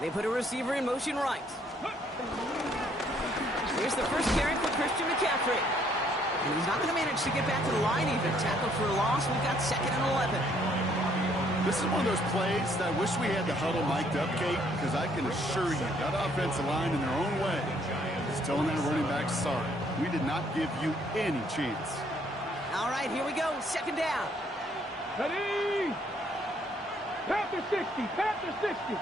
They put a receiver in motion right. Here's the first carry for Christian McCaffrey. And he's not going to manage to get back to the line even. Tackled for a loss. We've got 2nd and 11. This is one of those plays that I wish we had the huddle mic'd up, Kate, because I can assure you that offensive line in their own way is telling that running back, sorry, we did not give you any chance. All right, here we go. 2nd down. Ready? Panther 60, Panther 60.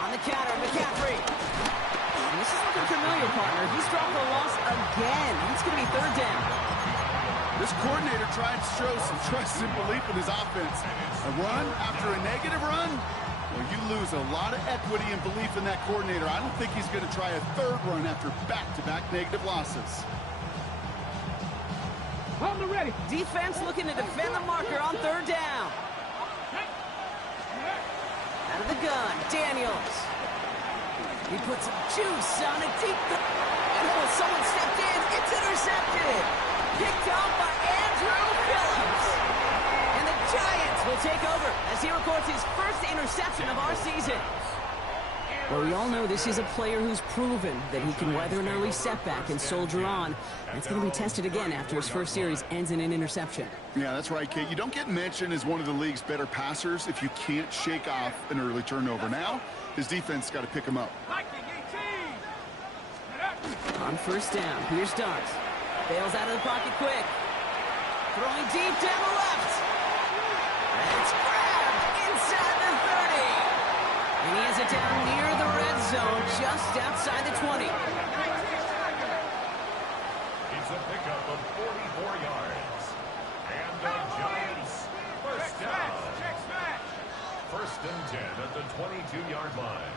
On the counter, McCaffrey. And this is looking familiar, partner. He's dropped for a loss again. It's going to be 3rd down. This coordinator tried to show some trust and belief in his offense. A run after a negative run? Well, you lose a lot of equity and belief in that coordinator. I don't think he's going to try a 3rd run after back-to-back negative losses. On the ready. Defense looking to defend the marker on 3rd down. Out of the gun, Daniels. He puts some juice on a deep throw. Someone stepped in. It's intercepted. Picked off by Andrew Phillips. And the Giants will take over as he records his first interception of our season. Well, we all know this is a player who's proven that he can weather an early setback and soldier on. That's going to be tested again after his first series ends in an interception. Yeah, that's right, Kate. You don't get mentioned as one of the league's better passers if you can't shake off an early turnover. Now, his defense got to pick him up. On 1st down, here's Starks. Bails out of the pocket quick. Throwing deep down the left. And it's grabbed inside the 30. And he has it down near the red zone, just outside the 20. It's a pickup of 44 yards. And the Giants, 1st down. 1st and 10 at the 22-yard line.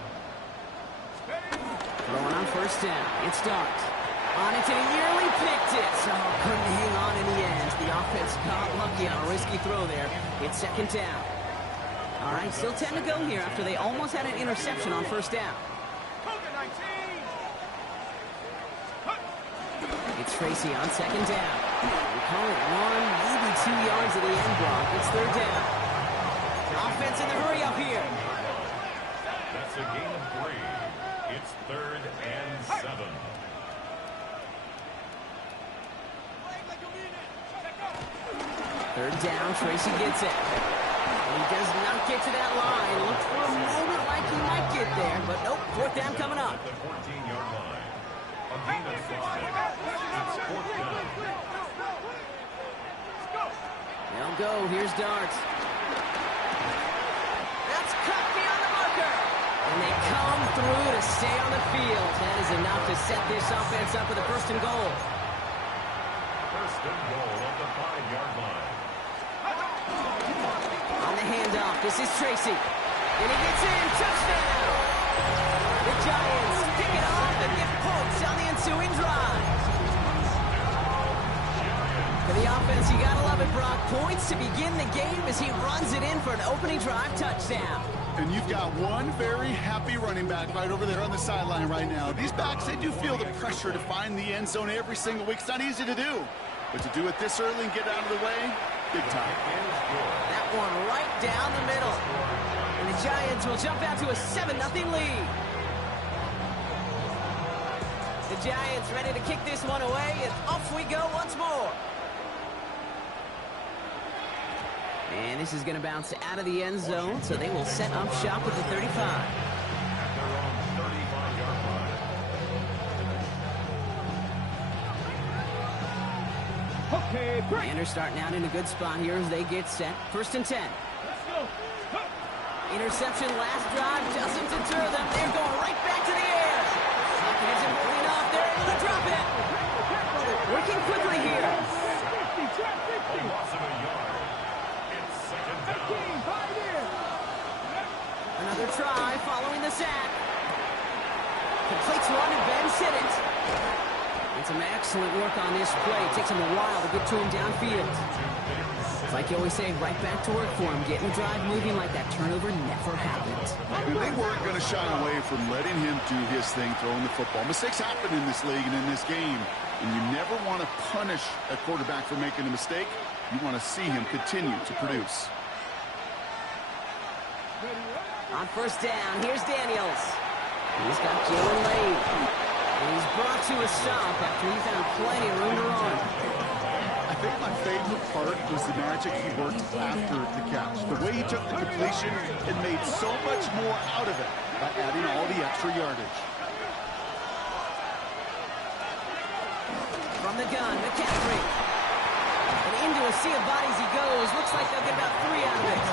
Throwing on 1st down, it's Starks. On it, and he nearly picked it. So couldn't hang on in the end. The offense got lucky on a risky throw there. It's 2nd down. All right, still 10 to go here after they almost had an interception on 1st down. It's Tracy on 2nd down. We call it 1, maybe 2 yards of the end block. It's 3rd down. Offense in the hurry up here. That's a gain of 3. It's 3rd and 7. 3rd down, Tracy gets it. And he does not get to that line. Looks for a moment like he might get there, but nope, 4th down coming up. At the 14-yard line. A gain of 5. It's 4th down. They'll go. Here's Darts. That's cut beyond the marker. And they come through to stay on the field. That is enough to set this offense up with a 1st and goal. 1st and goal at the 5-yard line. On the handoff, this is Tracy. And he gets in. Touchdown! The Giants pick it off and get points on the ensuing drive. For the offense, you gotta love it, Brock. Points to begin the game as he runs it in for an opening drive touchdown. And you've got one very happy running back right over there on the sideline right now. These backs, they do feel the pressure to find the end zone every single week. It's not easy to do. But to do it this early and get out of the way, big time. That one right down the middle. And the Giants will jump out to a 7-0 lead. The Giants ready to kick this one away, and off we go once more. And this is going to bounce out of the end zone, so they will set up shop at the 35. At their own 35-yard line. Okay, break. And they're starting out in a good spot here as they get set. 1st and 10. Let's go. Interception last drive doesn't deter them. They're going right back to the air. Hopkins isn't holding off. They're able to drop it. Working quickly here. 50, drop 50. Loss of a yard. It's 2nd down. Another try following the sack. Completes one and Ben Siddons. And some excellent work on this play. It takes him a while to get to him downfield. It's like you always say, right back to work for him. Getting the drive moving like that turnover never happened. And they weren't going to shy away from letting him do his thing, throwing the football. Mistakes happen in this league and in this game. And you never want to punish a quarterback for making a mistake. You want to see him continue to produce. On first down, here's Daniels. He's got Jalen late. And he's brought to a stop after he found plenty of room to run. I think my favorite part was the magic he worked after the catch. The way he took the completion and made so much more out of it by adding all the extra yardage. From the gun, McCaffrey. And into a sea of bodies he goes. Looks like they'll get about 3 out of it.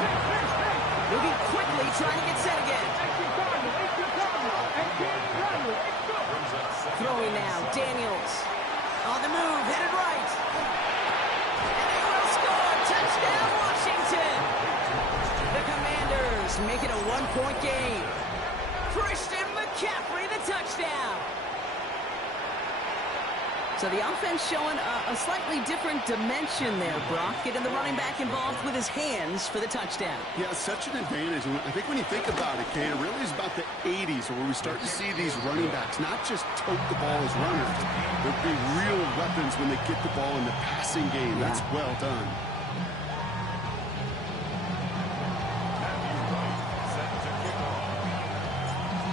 Moving quickly, trying to get set again. Throwing now, Daniels. On the move, headed right. And they will score. Touchdown, Washington. The Commanders make it a 1-point game. Christian McCaffrey, the touchdown. So the offense showing a slightly different dimension there, Brock. Getting the running back involved with his hands for the touchdown. Yeah, such an advantage. I think when you think about it, Kate, it really is about the 80s where we start to see these running backs not just tote the ball as runners, but be real weapons when they get the ball in the passing game. That's well done.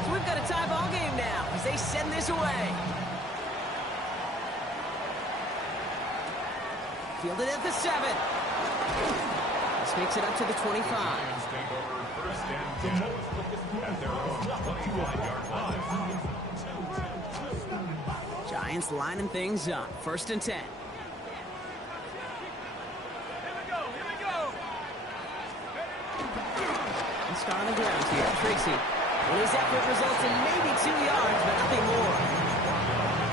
So we've got a tie ball game now as they send this away. Fielded at the 7. This makes it up to the 25. Take over first and 10 at their own 25-yard line. Giants lining things up. First and 10. And start on the ground here. Tracy. Well, his effort results in maybe 2 yards, but nothing more.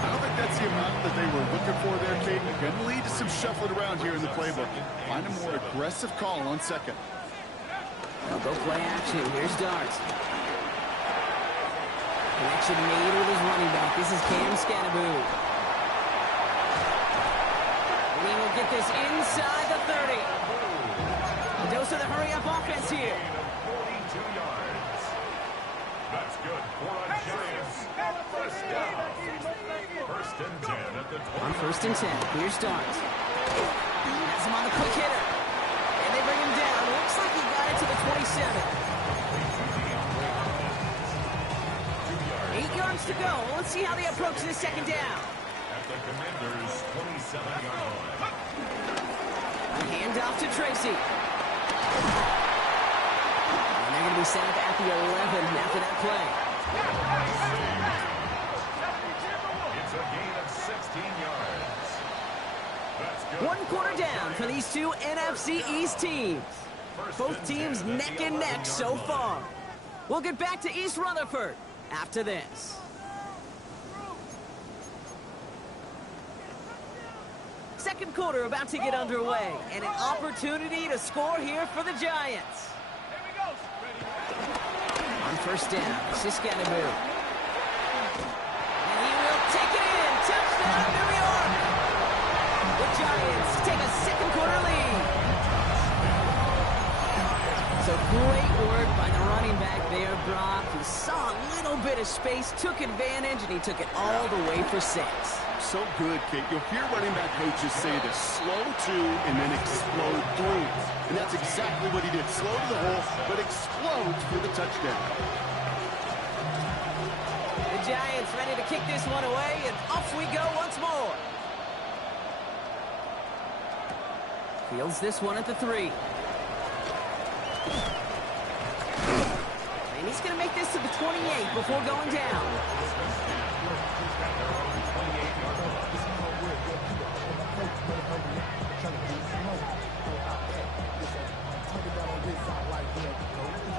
I don't think that's the amount that they were looking for there, Kate. Going to lead to some shuffling around here in the playbook. Find a more aggressive call on second. They'll go play action. Here's Darts. Connection made with his running back. This is Cam Scannaboo. We will get this inside the 30. A dose of the hurry-up offense here. 42 yards. That's good for a Giants first down. First and 10 at the 20. On first and 10, here's Darts. Has him on the quick hitter. And they bring him down. Looks like he got it to the 27. 8 yards to go. Let's see how they approach this second down. At the Commanders' 27-yard line. A handoff to Tracy. And they're going to be set up at the 11 after that play. It's a gain of 16 yards. That's good. 1 quarter down for these two NFC East teams. Both teams neck and neck so far. We'll get back to East Rutherford after this. Second quarter about to get underway, and an opportunity to score here for the Giants. On first down, Siskanaboo. And he will take it in. Touchdown, New York. The Giants take a second quarter lead. So great work by the running back there, Brock. He saw a little bit of space, took advantage, and he took it all the way for 6. So good, Kate. You'll hear running back coaches say this: slow to and then explode through. And that's exactly what he did. Slow to the hole, but explodes for the touchdown. The Giants ready to kick this one away, and off we go once more. Fields this one at the 3. And he's going to make this to the 28 before going down.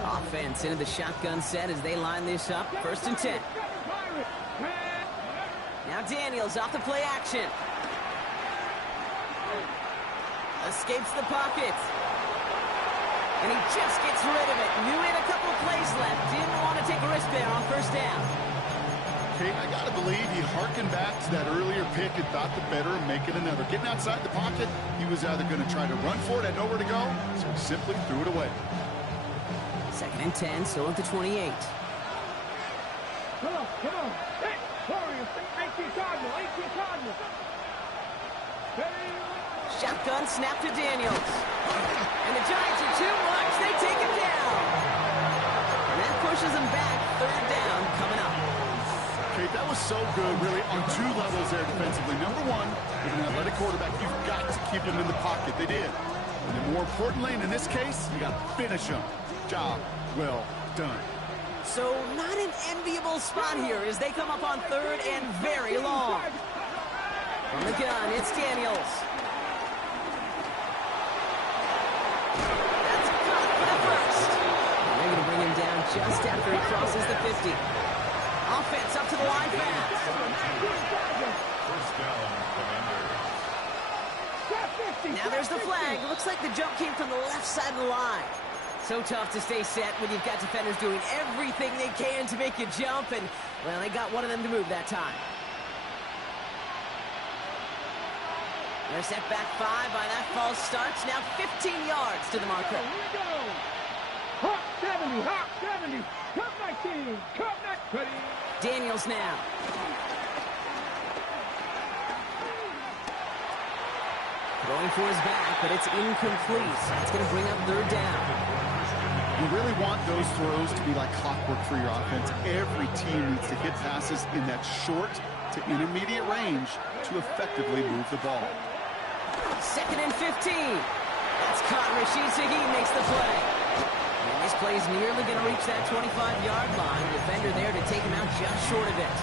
Offense into the shotgun set as they line this up. First and 10. Now Daniels off the play action. Escapes the pocket. And he just gets rid of it. Knew he had a couple of plays left. Didn't want to take a risk there on first down. Hey, I got to believe he hearkened back to that earlier pick and thought the better of making another. Getting outside the pocket, he was either going to try to run for it, had nowhere to go, so he simply threw it away. 2nd and 10, still at the 28. Come on, come on. Hey, Warriors, 18 Cardinal, 18 Cardinal. Shotgun snap to Daniels. And the Giants are too much. They take him down. And that pushes him back. 3rd down coming up. Okay, that was so good, really, on 2 levels there defensively. Number one, with an athletic quarterback, you've got to keep him in the pocket. They did. And then more importantly, and in this case, you got to finish him. Job well done. So not an enviable spot here as they come up on 3rd and very long. From the gun, it's Daniels. That's a cut for the first. And they're going to bring him down just after he crosses the 50. Offense up to the line fast. First down, Commanders. Now there's the flag. Looks like the jump came from the left side of the line. So tough to stay set when you've got defenders doing everything they can to make you jump, and, well, they got one of them to move that time. They're set back 5 by that false start. Now 15 yards to the marker. Here we go. Hop 70, hop 70. Cut 19, cut 19. Daniels now. Going for his back, but it's incomplete. That's going to bring up 3rd down. You really want those throws to be like clockwork for your offense. Every team needs to hit passes in that short to intermediate range to effectively move the ball. 2nd and 15. That's caught. Rashid Shaheed makes the play. And this play's nearly going to reach that 25-yard line. Defender there to take him out just short of it.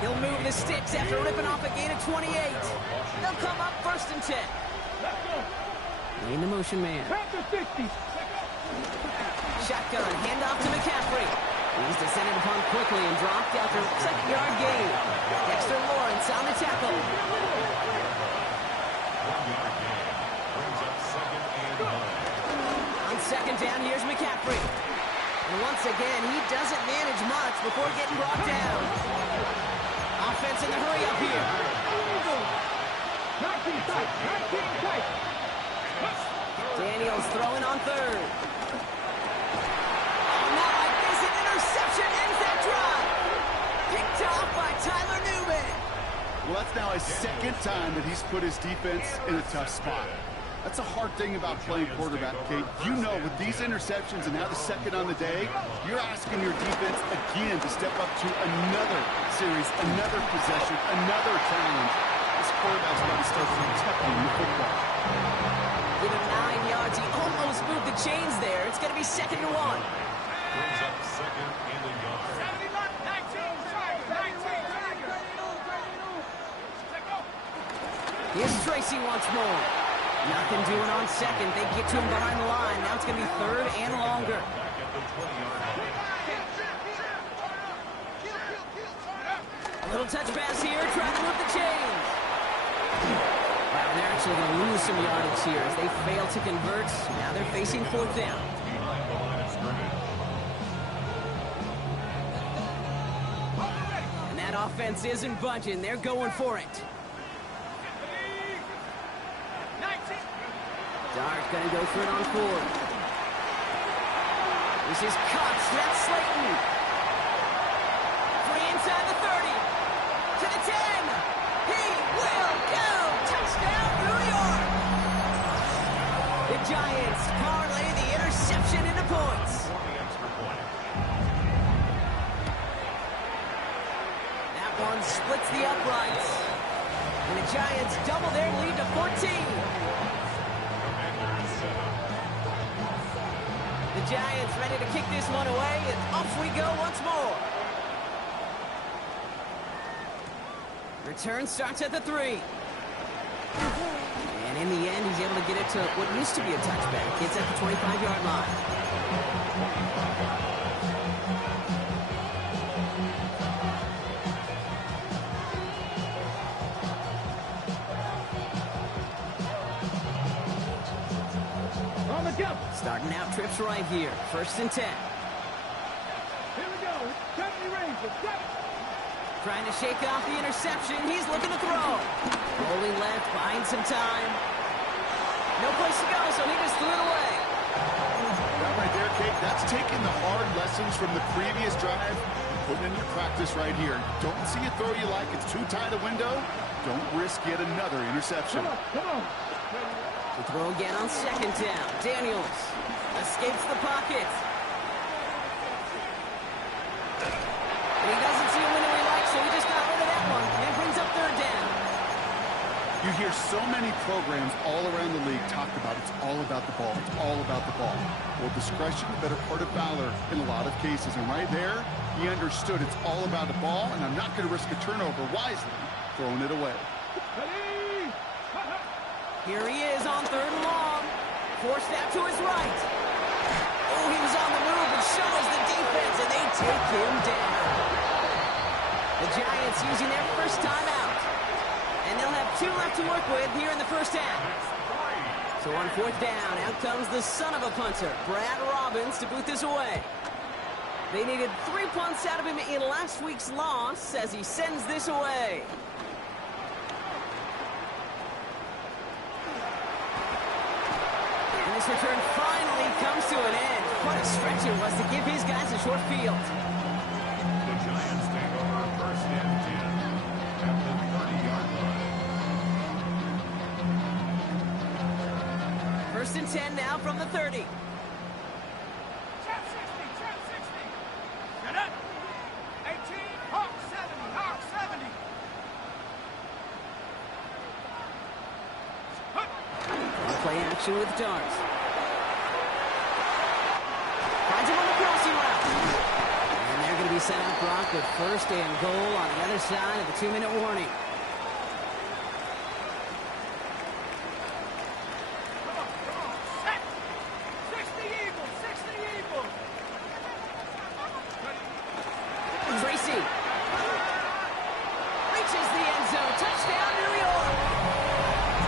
He'll move the sticks after ripping off a gain of 28. They'll come up 1st and 10. Lean the motion man. After 50. Shotgun, handoff to McCaffrey. He's descended upon quickly and dropped after 2nd-yard gain. Dexter Lawrence on the tackle. 1-yard gain. Brings up 2nd and 9. On 2nd down, here's McCaffrey. And once again, he doesn't manage much before getting brought down. Offense in the hurry up here. 19 tight, 19 tight. Daniels throwing on 3rd. Oh, not like this. An interception ends that drive. Picked off by Tyler Newman. Well, that's now his 2nd time that he's put his defense in a tough spot. That's a hard thing about playing quarterback, Kate. You know, with these interceptions and now the 2nd on the day, you're asking your defense again to step up to another series, another possession, another challenge. This quarterback's got to start protecting the football. With him 9 yards, he almost moved the chains there. It's going to be 2nd and 1. Brings up 2nd and a yard. Here's Tracy once more. Nothing doing on 2nd. They get to him behind the line. Now it's going to be 3rd and longer. Back at the 20-yard line. A little touch pass here, trying to move the chains. Wow, they're actually going to lose some yardage here as they fail to convert. Now they're facing 4th down. Behind the line of scrimmage. And that offense isn't budging. They're going for it. Dart's going to go for it on 4th. This is Cox. That's Slayton. Free inside the 30. To the 10. He will go. Touchdown, New York. The Giants parlay the interception into points. For the extra point. That one splits the uprights. And the Giants double their lead to 14. The Giants ready to kick this one away, and off we go once more. Return starts at the 3. And in the end, he's able to get it to what used to be a touchback. It's at the 25-yard line. On the jump. Starting out trips right here. 1st and 10. Here we go. 70 Rangers. Trying to shake off the interception. He's looking to throw. Rolling left, buying some time. No place to go, so he just threw it away. That right there, Kate, that's taking the hard lessons from the previous drive and putting it into practice right here. Don't see a throw you like. It's too tight a window. Don't risk yet another interception. Come on. To throw again on second down. Daniels escapes the pocket. And he doesn't see a window he likes, so he just got rid of that one. And it brings up third down. You hear so many programs all around the league talk about it's all about the ball. It's all about the ball. Well, discretion, the better part of valor in a lot of cases. And right there, he understood it's all about the ball, and I'm not going to risk a turnover wisely, throwing it away. Here he is on third and long. Forced out to his right. Oh, he was on the move, and so is the defense, and they take him down. The Giants using their first timeout. And they'll have 2 left to work with here in the first half. So on fourth down, out comes the son of a punter, Brad Robbins, to boot this away. They needed 3 punts out of him in last week's loss as he sends this away. And this return finally comes to an end. What a stretch it was to give his guys a short field. The Giants take over first and 10 at the 30-yard line. First and 10 now from the 30. Trap 60. Get up. 18, Hawk 70. Play action with Darts. Finds him on the crossing route. And they're going to be set up, Brock, with first and goal on the other side of the 2-minute warning. Set. 60 Eagles. Tracy reaches the end zone. Touchdown, New York.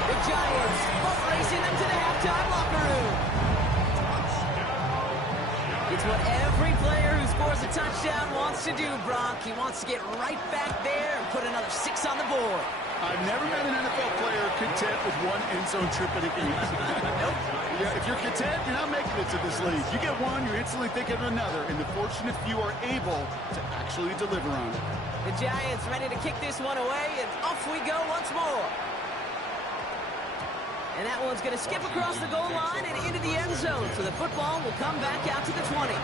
The Giants racing them to the halftime locker room. It's what every player who scores a touchdown wants to do, Brock. He wants to get right back there and put another 6 on the board. I've never met an NFL player content with one end zone trip at a game. Nope. Yeah, if you're content, you're not making it to this league. You get one, you're instantly thinking of another, and the fortunate few are able to actually deliver on it. The Giants ready to kick this one away, and off we go once more. And that one's going to skip across the goal line and into the end zone, so the football will come back out to the 20.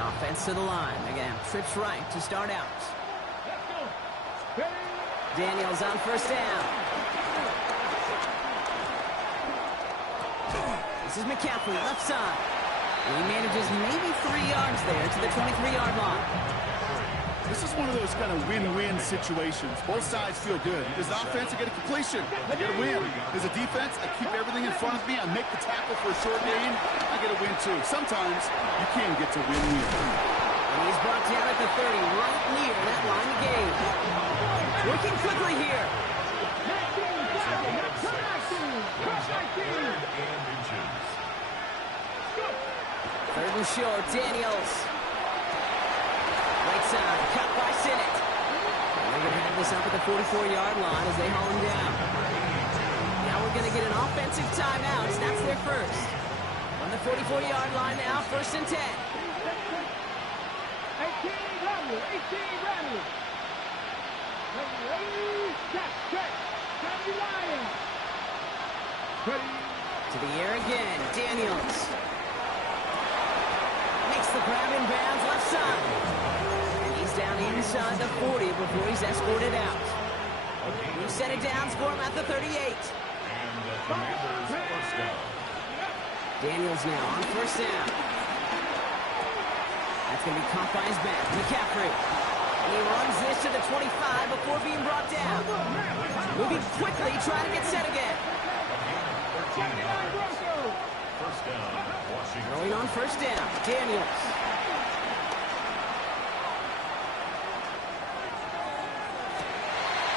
Offense to the line. Again, trips right to start out. Daniels on first down. This is McCaffrey, left side. And he manages maybe 3 yards there to the 23-yard line. This is one of those kind of win-win situations. Both sides feel good. As an offense, I get a completion. I get a win. As a defense, I keep everything in front of me. I make the tackle for a short gain. I get a win, too. Sometimes you can get to win-win. And he's brought down at the 30, right near that line of game. Working quickly here. Third and short, Daniels. Right side, cut by Sinnott. They're going to have this up at the 44-yard line as they haul him down. Now we're going to get an offensive timeout. That's their first. On the 44-yard line now, first and 10. 18 Randall. Ready, check. Johnny Lions. Ready. To the air again, Daniels. Makes the grab in bounds left side. And he's down inside the 40 before he's escorted out. We set it down for him at the 38. And the Commanders first down. Daniels now on first down. That's going to be caught by his back. McCaffrey. And he runs this to the 25 before being brought down. Moving quickly, trying to get set again. First down, Washington. Going on first down, Daniels.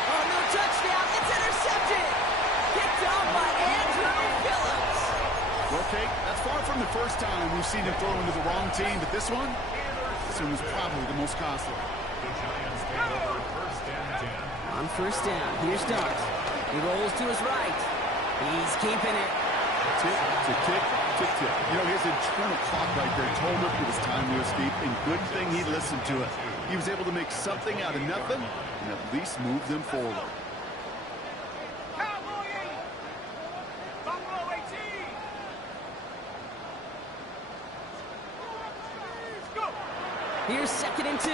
Oh, no touchdown. It's intercepted. Picked take. That's far from the first time we've seen him throw into the wrong team, but this one was probably the most costly. The Giants take over first and 10. On first down, here's Dart. He rolls to his right. He's keeping it. Tick, tick, tick, tick, tick. You know, his internal clock right there told him it was time to escape, and good thing he listened to it. He was able to make something out of nothing and at least move them forward. Here's 2nd and 2.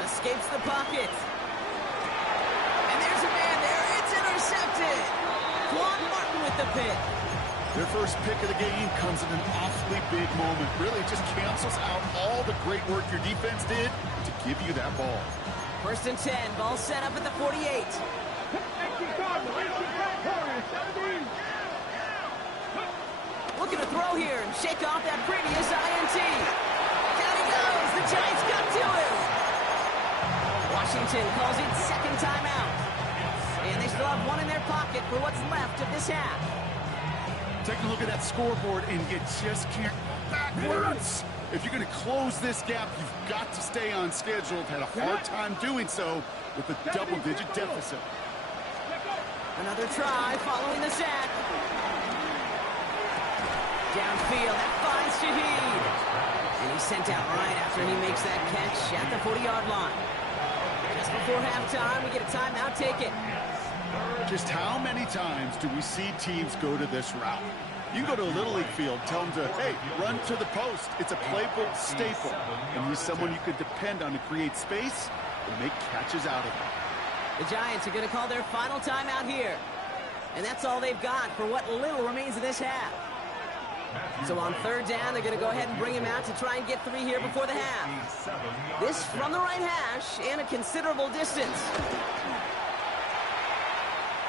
Escapes the pocket. And there's a man there. It's intercepted. Quan Martin with the pick. Their first pick of the game comes in an awfully big moment. Really just cancels out all the great work your defense did to give you that ball. 1st and 10. Ball set up at the 48. Looking to throw here and shake off that previous INT. Down he goes. The Giants got to him. Washington calls it 2nd timeout. And they still have one in their pocket for what's left of this half. Take a look at that scoreboard, and you just can't go backwards. If you're going to close this gap, you've got to stay on schedule. Had a hard time doing so with a double-digit deficit. Another try following the sack. Downfield, that finds Shaheed. And he's sent out right after he makes that catch at the 40-yard line. Just before halftime, we get a timeout. Take it. Just how many times do we see teams go to this route? You go to a Little League field, tell them to, hey, run to the post. It's a playbook staple. And he's someone you could depend on to create space and make catches out of it. The Giants are going to call their final timeout here. And that's all they've got for what little remains of this half. So on 3rd down, they're going to go ahead and bring him out to try and get 3 here before the half. This from the right hash and a considerable distance.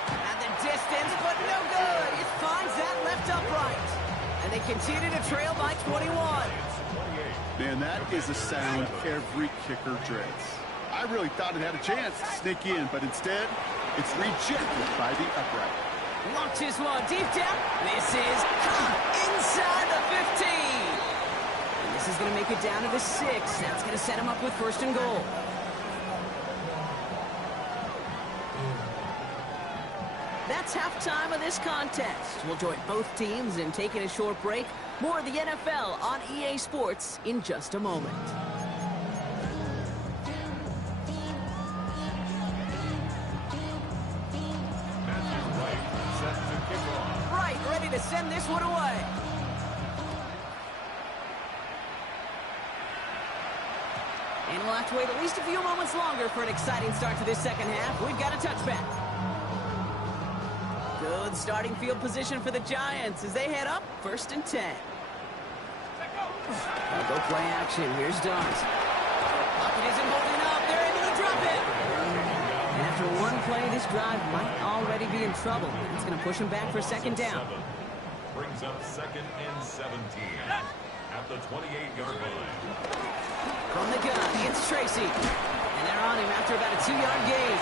At the distance, but no good. It finds that left upright. And they continue to trail by 21. Man, that is a sound every kicker dreads. I really thought it had a chance to sneak in, but instead, it's rejected by the upright. Launches one deep down. This is caught inside the 15. And this is going to make it down to the 6. That's going to set him up with 1st and goal. That's halftime of this contest. We'll join both teams in taking a short break. More of the NFL on EA Sports in just a moment. Ready to send this one away. And we'll have to wait at least a few moments longer for an exciting start to this 2nd half. We've got a touchback. Good starting field position for the Giants as they head up 1st and 10. They'll go play action. Here's Dart. Pocket isn't holding up. They're able to drop it. And after one play, this drive might already be in trouble. It's going to push him back for 2nd down. Brings up 2nd and 17 at the 28-yard line. From the gun, it's Tracy. And they're on him after about a 2-yard gain.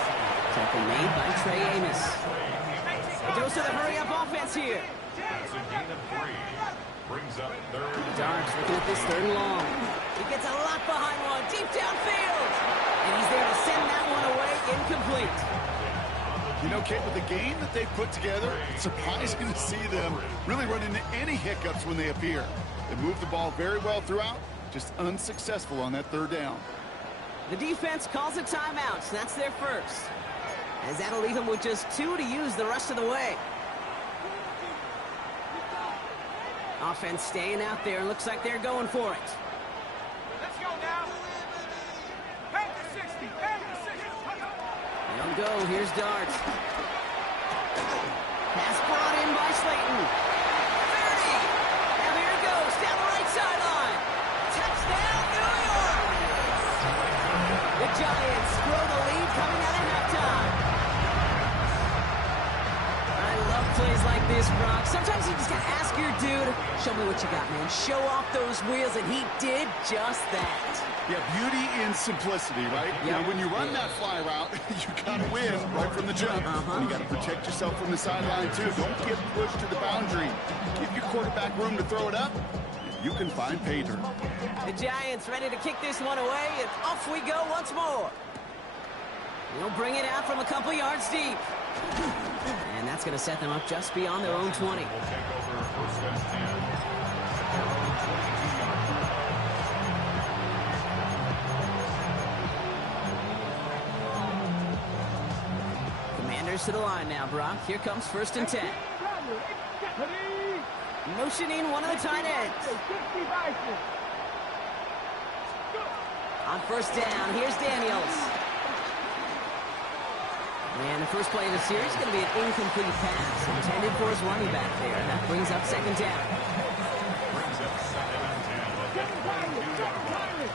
Tackle made by Trey Amos. A dose of the hurry-up offense here. That's a gain of 3. Brings up 3rd. Darks looking at this 3rd and long. He gets a lot behind one, deep downfield. And he's there to send that one away, incomplete. You know, Kate, with the game that they've put together, it's surprising to see them really run into any hiccups when they appear. They move the ball very well throughout, just unsuccessful on that 3rd down. The defense calls a timeout, so that's their first. As that'll leave them with just 2 to use the rest of the way. Offense staying out there, looks like they're going for it. Let's go now. Back to 60. Back to 60. They'll go. Here's Dart. Pass brought in by Slayton. 30. Now here it goes down the right sideline. Touchdown, New York. The Giants grow the lead coming out of halftime. I love playing plays like this, Brock, sometimes you just gotta ask your dude, show me what you got, man. Show off those wheels, and he did just that. Yeah, beauty in simplicity, right? Yep. Now, when you run that fly route, you gotta win right from the jump. And you gotta protect yourself from the sideline, too. Don't get pushed to the boundary. Give your quarterback room to throw it up. You can find pay dirt. The Giants ready to kick this one away, and off we go once more. They'll bring it out from a couple yards deep. And that's going to set them up just beyond their own 20. Will take over first and 10 at their own 22-yard line. Commanders to the line now, Brock. Here comes first and 10. Motioning one of the tight ends. On first down, here's Daniels. And the first play of the series is going to be an incomplete pass intended for his running back there. And that brings up second down. Brings up second and 10 at the 22-yard line.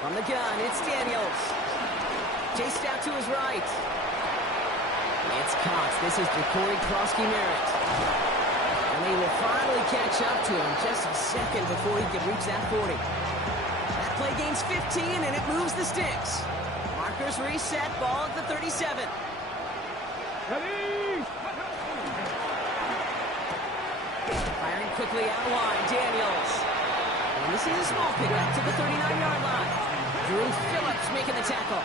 From the gun, it's Daniels. Chased out to his right. It's Cox. This is Corey Krosky-Merritt. And they will finally catch up to him just a second before he can reach that 40. That play gains 15, and it moves the sticks. Markers reset, ball at the 37. Firing quickly out wide, Daniels. And this is a small pickup to the 39-yard line. Drew Phillips making the tackle.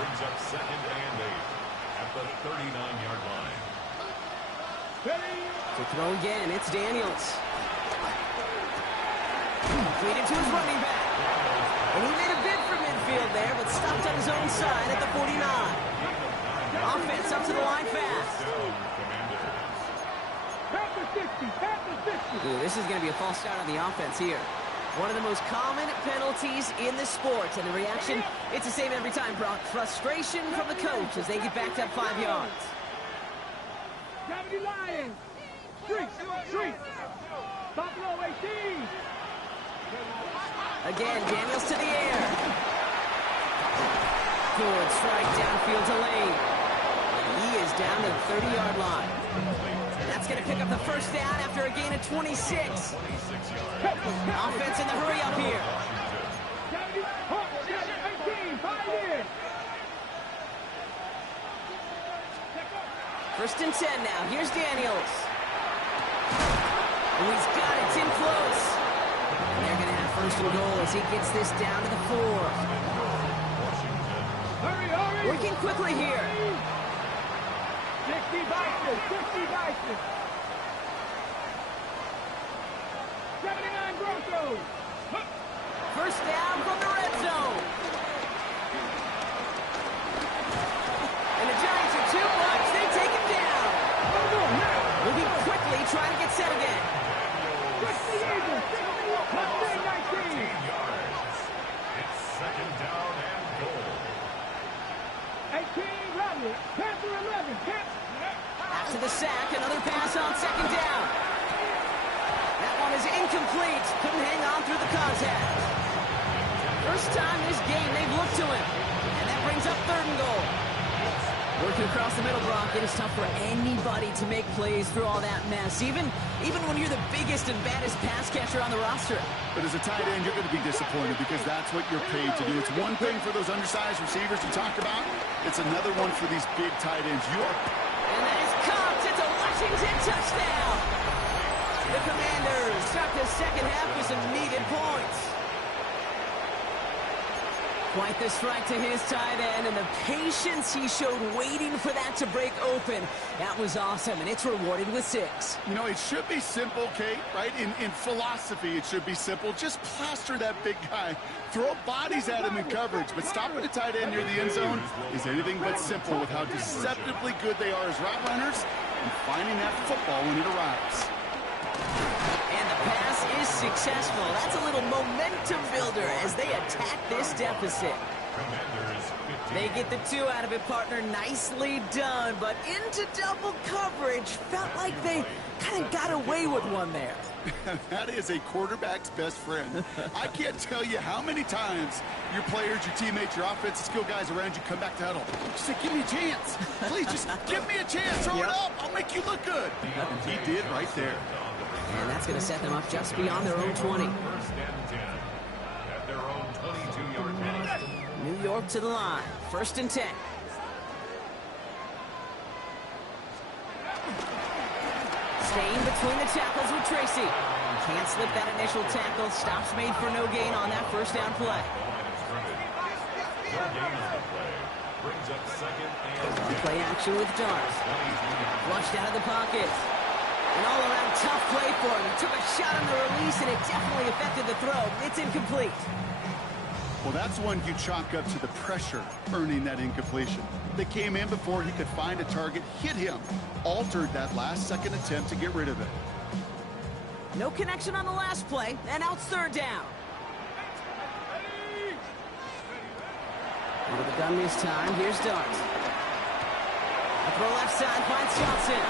Brings up second and 8 at the 39-yard line. To throw again, it's Daniels. Feed it to his running back. And he made a bid for midfield there, but stopped on his own side at the 49. Offense up to the line fast. Ooh, this is going to be a false start on the offense here. One of the most common penalties in the sport, and the reaction, it's the same every time, Brock. Frustration from the coach as they get backed up 5 yards. Lions! Street! Buffalo 18! Again, Daniels to the air. Good strike downfield to Lane. He is down to the 30-yard line. That's going to pick up the first down after a gain of 26. Offense in the hurry up here. First and 10 now. Here's Daniels. Oh, he's got it. It's in close. And they're going to have first and goal as he gets this down to the 4. Hurry! Working quickly here. 60 Bison! 79 Broncos! First down from the red zone. And the Giants are 2 blocks. They take him down. Moving quickly, trying to get set again. It's second down and goal. 18 Rodney. Panther 11. After the sack, another pass on second down. That one is incomplete. Couldn't hang on through the contact. First time this game they've looked to him. And that brings up third and goal. Working across the middle, Brock, it is tough for anybody to make plays through all that mess, even when you're the biggest and baddest pass catcher on the roster. But as a tight end, you're going to be disappointed because that's what you're paid to do. It's one thing for those undersized receivers you talked about. It's another one for these big tight ends. And that is caught. It's a Washington touchdown. The Commanders start the second half with some needed points. Quite the strike to his tight end, and the patience he showed waiting for that to break open. That was awesome, and it's rewarded with 6. You know, it should be simple, Kate, right? In philosophy, it should be simple. Just plaster that big guy. Throw bodies at him in coverage, but stopping a tight end near the end zone is anything but simple with how deceptively good they are as route runners and finding that football when it arrives. And the pass is successful. That's a little momentum builder as they attack this deficit. They get the 2 out of it, partner. Nicely done, but into double coverage. Felt like they kind of got away with one there. That is a quarterback's best friend. I can't tell you how many times your players, your teammates, your offensive skill guys around you come back to huddle. Just say, give me a chance. Please just give me a chance. Throw it up. I'll make you look good. He did right there. And that's going to set them up just beyond their own 20. First and 10 at their own 22-yard line. New York to the line. First and 10. Staying between the tackles with Tracy. Can't slip that initial tackle. Stops made for no gain on that first down play. No gain on the play. Brings up second and 10. Play action with Dart. Flushed out of the pocket. An all-around tough play for him. He took a shot on the release, and it definitely affected the throw. It's incomplete. Well, that's one you chalk up to the pressure earning that incompletion. They came in before he could find a target, hit him, altered that last-second attempt to get rid of it. No connection on the last play, and now it's third down. Into the gun this time. Here's Dart. A throw left side finds Johnson.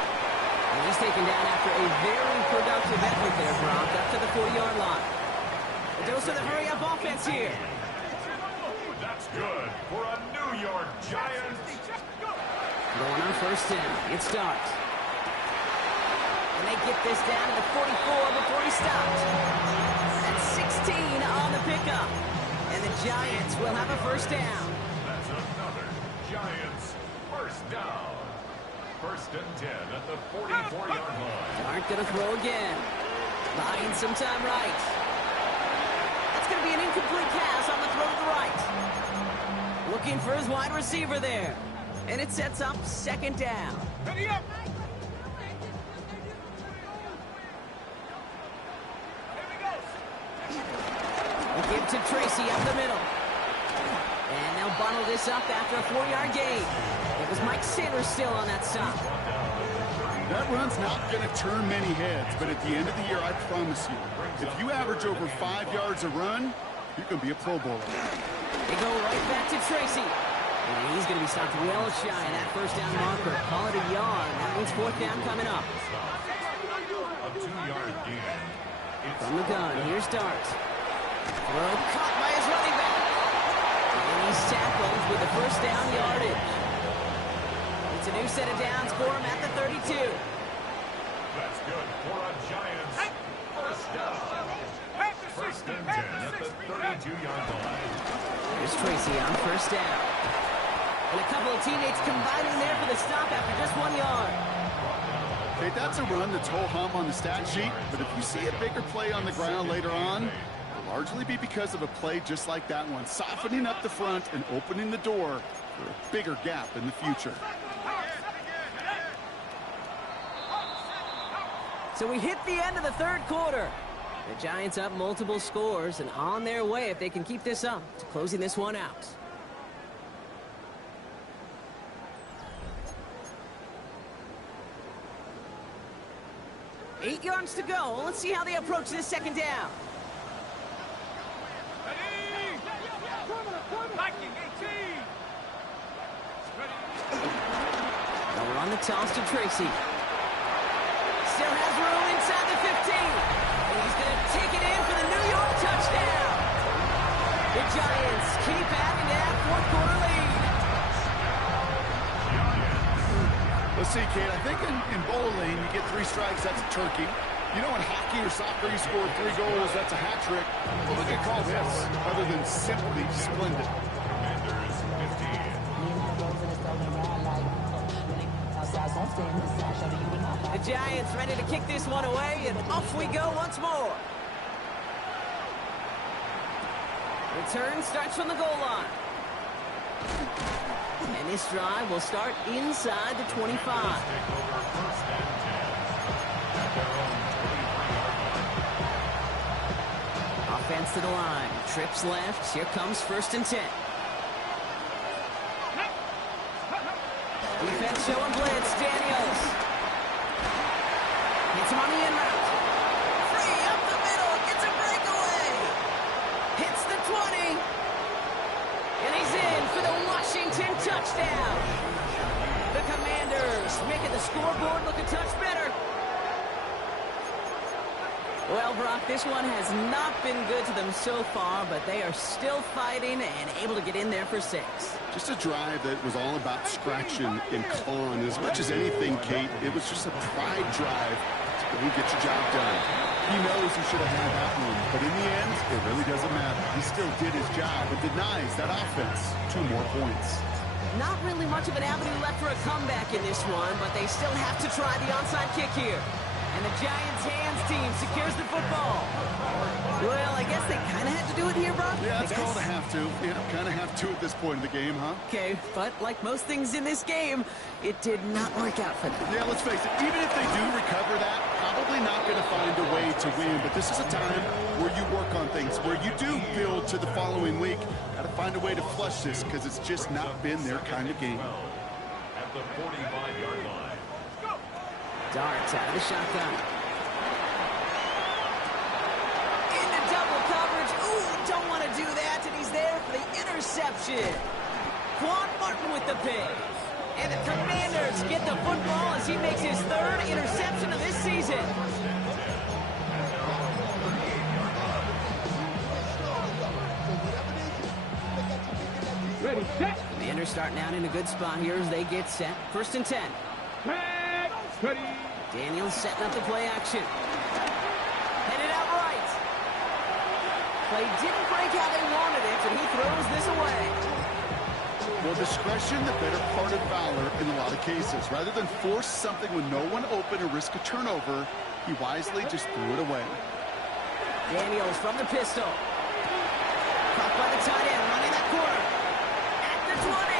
And he's taken down after a very productive effort there, Brock, up to the 40-yard line. A dose of the hurry-up offense here. That's good for a New York Giant. Going on first down. It's Dart. And they get this down to the 44 before he stops. That's 16 on the pickup. And the Giants will have a first down. That's another Giants first down. First and 10 at the 44-yard line. Dart going to throw again. Buying some time right. That's going to be an incomplete pass on the throw to the right. Looking for his wide receiver there. And it sets up second down. Ready up. They give to Tracy up the middle. And they'll bundle this up after a 4-yard gain. It was Mike Sanders still on that stop. That run's not going to turn many heads, but at the end of the year, I promise you, if you average over 5 yards a run, you're going to be a Pro Bowler. They go right back to Tracy. And he's going to be stopped well shy of that first down marker. Call it a yard. That means fourth down coming up. A 2-yard gain. From the gun, here's Dart. Throw caught by his running back. And he's tackled with the first down yardage. It's a new set of downs for him at the 32. That's good for a Giants first down. First and 10 at the 32-yard line. Here's Tracy on first down. And a couple of teammates combining there for the stop after just 1 yard. Okay, that's a run that's ho-hum on the stat sheet, but if you see a bigger play on the ground later on, it'll largely be because of a play just like that one, softening up the front and opening the door for a bigger gap in the future. So we hit the end of the third quarter. The Giants up multiple scores and on their way if they can keep this up to closing this one out. Eight yards to go. Let's see how they approach this second down. Now we're on the toss to Tracy. Still has room inside the 15. And he's going to take it in for the New York touchdown. The Giants keep adding to that fourth quarter lead. Let's see, Kate, I think in bowling, you get 3 strikes, that's a turkey. You know, in hockey or soccer, you score 3 goals, that's a hat trick. What would you call this, other than simply splendid? Commanders 15. The Giants ready to kick this one away, and off we go once more. Return starts from the goal line. And this drive will start inside the 25. Take over first and 10 at their own 23-yard line. Offense to the line. Trips left. Here comes first and 10. Defense showing blitz. Daniels. Hits him on the in route. Free up the middle. Gets a breakaway. Hits the 20. And he's in for the Washington touchdown. The Commanders making the scoreboard look a touch better. Well, Brock, this one has not been good to them so far, but they are still fighting and able to get in there for 6. Just a drive that was all about scratching and clawing. As much as anything, Kate, it was just a pride drive to go and get your job done. He knows he should have had that one, but in the end, it really doesn't matter. He still did his job and denies that offense 2 more points. Not really much of an avenue left for a comeback in this one, but they still have to try the onside kick here. And the Giants' hands team secures the football. Well, I guess they kind of had to do it here, Brock. Yeah, it's called a have to. Yeah, kind of have to at this point in the game, huh? Okay, but like most things in this game, it did not work out for them. Yeah, let's face it, even if they do recover that, probably not going to find a way to win. But this is a time where you work on things, where you do build to the following week. Got to find a way to flush this because it's just not been their kind of game. At the 45-yard line. Darts out of the shotgun. Into double coverage. Ooh, don't want to do that, and he's there for the interception. Quan Martin with the pick. And the Commanders get the football as he makes his 3rd interception of this season. Ready, set. Commanders starting out in a good spot here as they get set. 1st and 10. Ready. Daniels setting up the play action. Headed out right. Play didn't break how they wanted it, and he throws this away. Well, discretion, the better part of valor in a lot of cases. Rather than force something with no one open or risk a turnover, he wisely just threw it away. Daniels from the pistol. Caught by the tight end, running that corner. At the 20.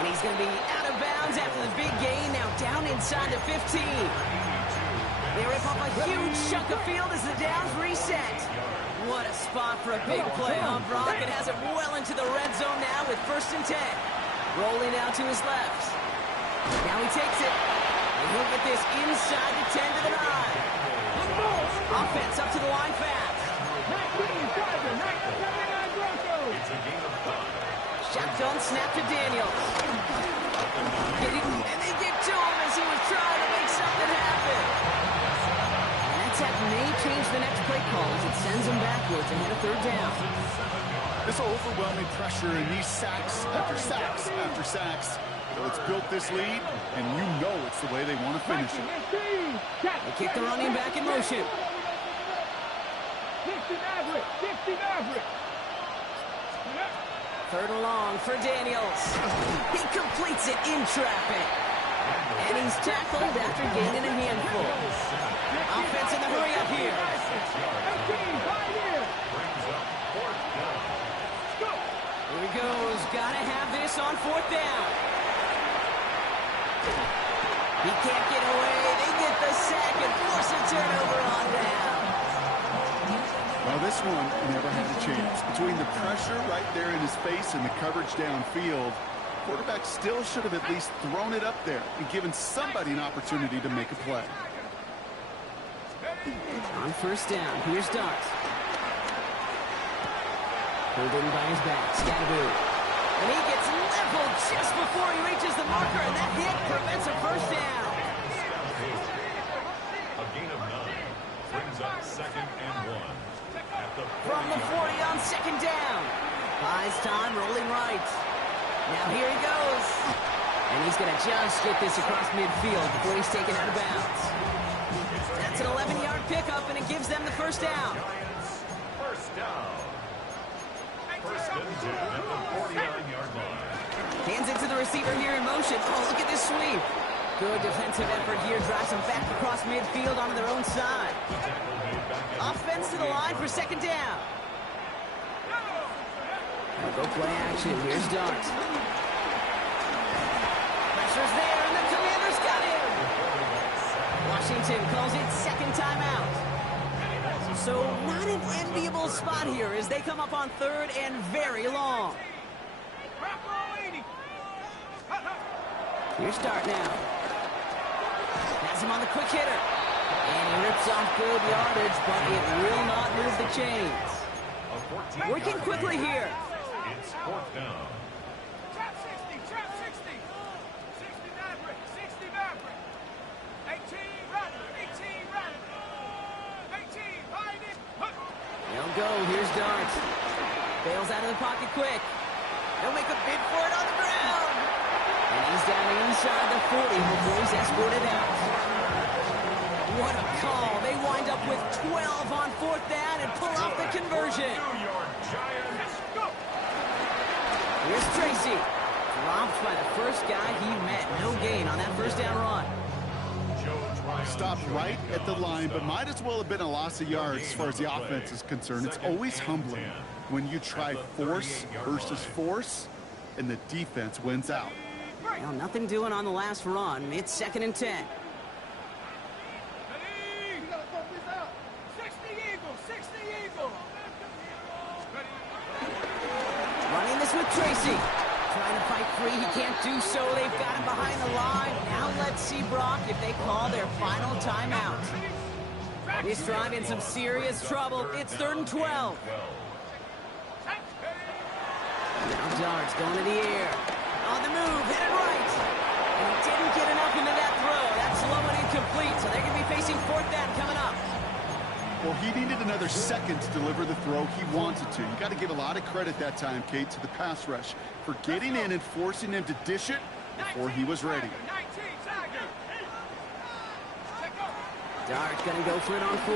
And he's going to be out of bounds after the big gain, now down inside the 15. They rip off a huge chunk of field as the downs reset. What a spot for a big play on Brock. It has it well into the red zone now with 1st and 10. Rolling out to his left. Now he takes it. And he'll get this inside the 10 to the 9. Offense up to the line fast. It's a gain of 5. Shotgun snap to Daniels. And they get to him as he was trying to make something happen. And that tap may change the next play call as it sends him backwards ahead of 3rd down. This overwhelming pressure and these sacks after sacks after sacks. So it's built this lead, and you know it's the way they want to finish it. They kick the running back in motion. 60 Maverick. 3rd and long for Daniels. He completes it in traffic. And he's tackled after gaining a handful. Offense in the hurry up here. Here he goes. Gotta have this on 4th down. He can't get away. They get the sack and force a turnover on down. Well, this one never had a chance. Between the pressure right there in his face and the coverage downfield, quarterback still should have at least thrown it up there and given somebody an opportunity to make a play. On 1st down, here's Dart. Pulled in by his back, Scatteroo. And he gets leveled just before he reaches the marker, and that hit prevents a 1st down. A gain of 9 brings up 2nd and 1. From the 40 on 2nd down. Buys time, rolling right. Now here he goes. And he's going to just get this across midfield before he's taken out of bounds. That's an 11-yard pickup, and it gives them the 1st down. 1st down. 1st and 10 at the 49-yard line. Hands it to the receiver here in motion. Oh, look at this sweep. Good defensive effort here. Drives them back across midfield onto their own side. Offense to the line for 2nd down. Go play action. Here's Dart. Pressure's there, and the Commanders got him. Washington calls it 2nd timeout. So not an enviable spot here as they come up on 3rd and very long. Here's Dart now. Has him on the quick hitter. And he rips off good yardage, but it will not move the chains. Working quickly here. It's 4th down. Trap 60. 60 Maverick. 18 running. 18 running. 18 Bails out of the pocket quick. They'll make a bid for it on the ground. And he's down inside the 40 before he's escorted out. What a call. They wind up with 12 on 4th down and pull off the conversion. New York Giants. Here's Tracy. Dropped by the first guy he met. No gain on that first down run. Stopped right at the line, but might as well have been a loss of yards as far as the offense is concerned. It's always humbling when you try force versus force, and the defense wins out. Well, nothing doing on the last run. It's 2nd and 10. Running this with Tracy. Trying to fight free. He can't do so. They've got him behind the line. Now let's see, Brock, if they call their final timeout. This drive in some serious trouble. It's 3rd and 12. Now Dart's going to the air. On the move, headed right. And he didn't get enough into that throw. That's low and incomplete, so they're going to be facing 4th down coming up. Well, he needed another second to deliver the throw he wanted to. You got to give a lot of credit that time, Kate, to the pass rush for getting in and forcing him to dish it before he was ready. Dart's going to go for it on 4.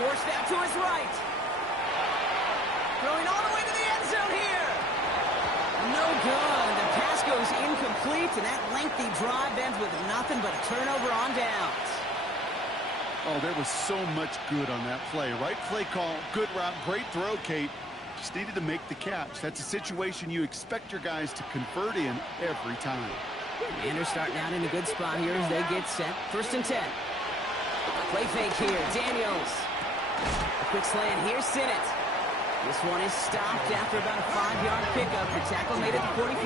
Forced out to his right. Throwing all the way to the end zone here. No good. The pass goes incomplete, and that lengthy drive ends with nothing but a turnover on downs. Oh, there was so much good on that play. Right play call, good route, great throw, Kate. Just needed to make the catch. That's a situation you expect your guys to convert in every time. Commanders starting out in a good spot here as they get set. 1st and 10. Play fake here. Daniels. A quick slant. Here's Sinnott. This one is stopped after about a 5-yard pickup. The tackle made it to 45.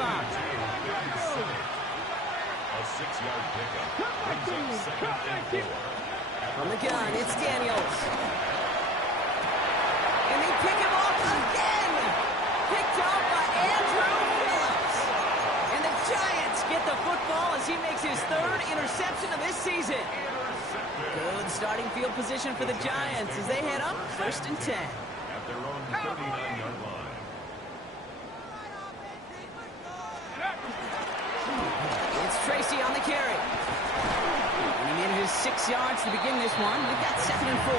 A 6-yard pickup brings up 2nd and 4. From the gun, it's Daniels. And they pick him off again. Picked off by Andrew Phillips. And the Giants get the football as he makes his 3rd interception of this season. Good starting field position for the Giants as they head up 1st and 10. At their own 39-yard line. It's Tracy on the carry. And he manages 6 yards to begin this one. We've got 2nd and 4.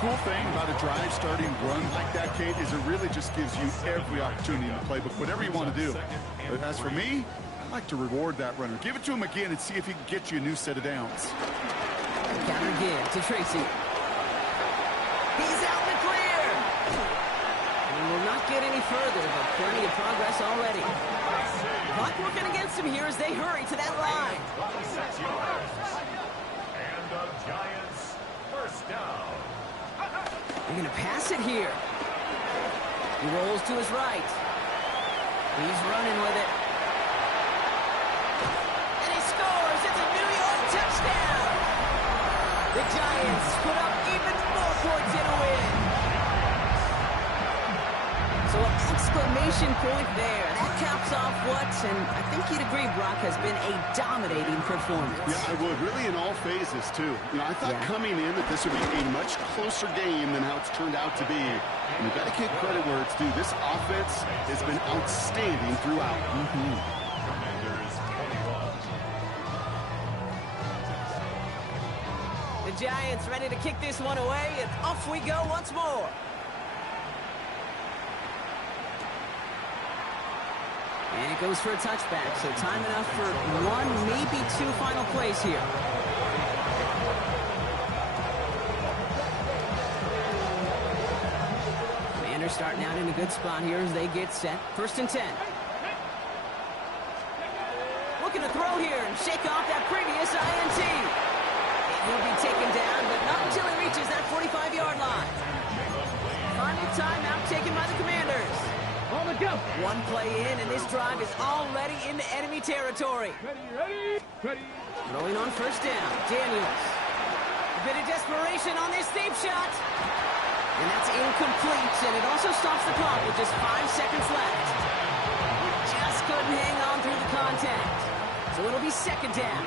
Cool thing about a drive starting run like that, Kate, is it really just gives you every opportunity in the playbook, whatever you want to do. But as for me, I like to reward that runner. Give it to him again and see if he can get you a new set of downs. Counter again to Tracy. He's out in the clear. And will not get any further, but plenty of progress already. Clock working against him here as they hurry to that line. 26 yards. And the Giants 1st down. They're going to pass it here. He rolls to his right. He's running with it. And he scores. It's a New York touchdown. The Giants put up even more points in a win. So an exclamation point there. That caps off what, and I think you'd agree, Brock, has been a dominating performance. Yeah, I would. Really in all phases, too. You know, I thought coming in that this would be a much closer game than how it's turned out to be. And you've got to give credit where it's due. This offense has been outstanding throughout. Commanders 21. The Giants ready to kick this one away, and off we go once more. And it goes for a touchback, so time enough for 1, maybe 2 final plays here. Commanders starting out in a good spot here as they get set. 1st and 10. Looking to throw here and shake off that previous INT. He'll be taken down, but not until he reaches that 45-yard line. Final timeout taken by the Commanders. On the go. One play in, and this drive is already into enemy territory. Ready. Throwing on 1st down, Daniels. A bit of desperation on this deep shot. And that's incomplete, and it also stops the clock with just 5 seconds left. Just couldn't hang on through the contact. So it'll be second down.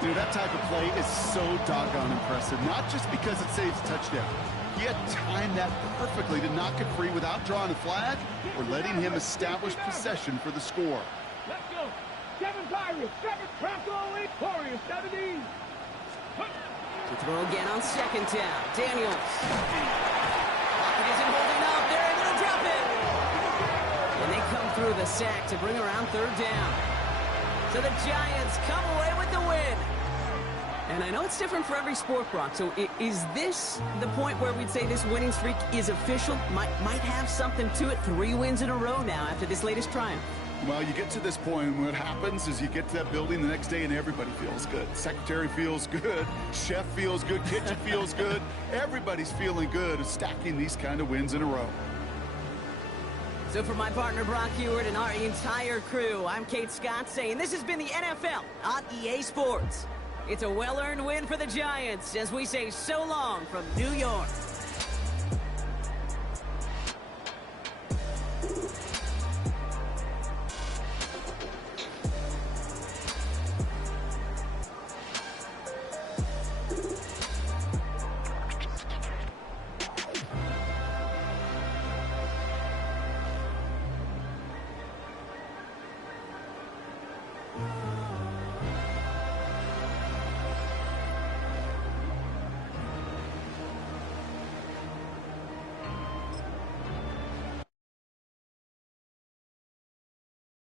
Dude, that type of play is so doggone impressive. Not just because it saves a touchdown. He had timed that perfectly to knock it free without drawing a flag or letting him establish possession for the score. Let's go. 7 Pirates, 7 Bronco, 8 Warriors, 70. To throw again on second down. Daniels. Pocket isn't holding up. They're able to drop it. And they come through the sack to bring around third down. So the Giants come away with the win. And I know it's different for every sport, Brock. So is this the point where we'd say this winning streak is official? Might have something to it. 3 wins in a row now after this latest triumph. Well, you get to this point, and what happens is you get to that building the next day, and everybody feels good. Secretary feels good. Chef feels good. Kitchen feels good. Everybody's feeling good of stacking these kind of wins in a row. So for my partner, Brock Ewart, and our entire crew, I'm Kate Scott saying this has been the NFL on EA Sports. It's a well-earned win for the Giants as we say so long from New York.